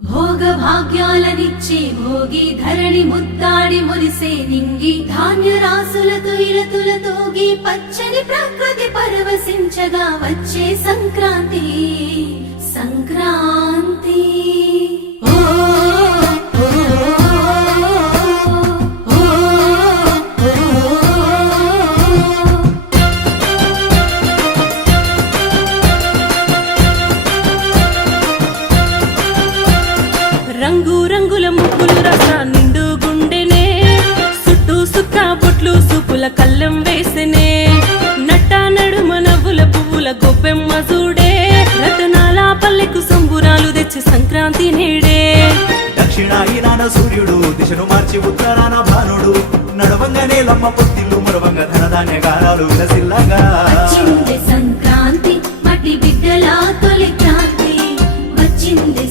భోగ భాగ్యాలనిచ్చే భోగి ధరణి ముద్దాడి మురిసే నింగి ధాన్య రాసులతో ఇలతులతోగి పచ్చని ప్రకృతి పరవశించగా వచ్చే సంక్రాంతి సంక్రాంతి రంగు రంగుల ముగ్గులు రస నిండు గుండెనే సుట్టు సుక్క బొట్లు సూపుల కళ్ళం వేసెనే నట్ట నడుమ నవ్వుల పువ్వుల గొప్పెమ్మ చూడే రతనాల పల్లెకు సంబురాలు తెచ్చి సంక్రాంతి నేడే దక్షిణాయనాన సూర్యుడు దిశను మార్చి ఉత్తరాన భానుడు నడవంగానే లమ్మ పొత్తిల్లు మరవంగ ధనధాన్య గారాలు విలసిల్లగా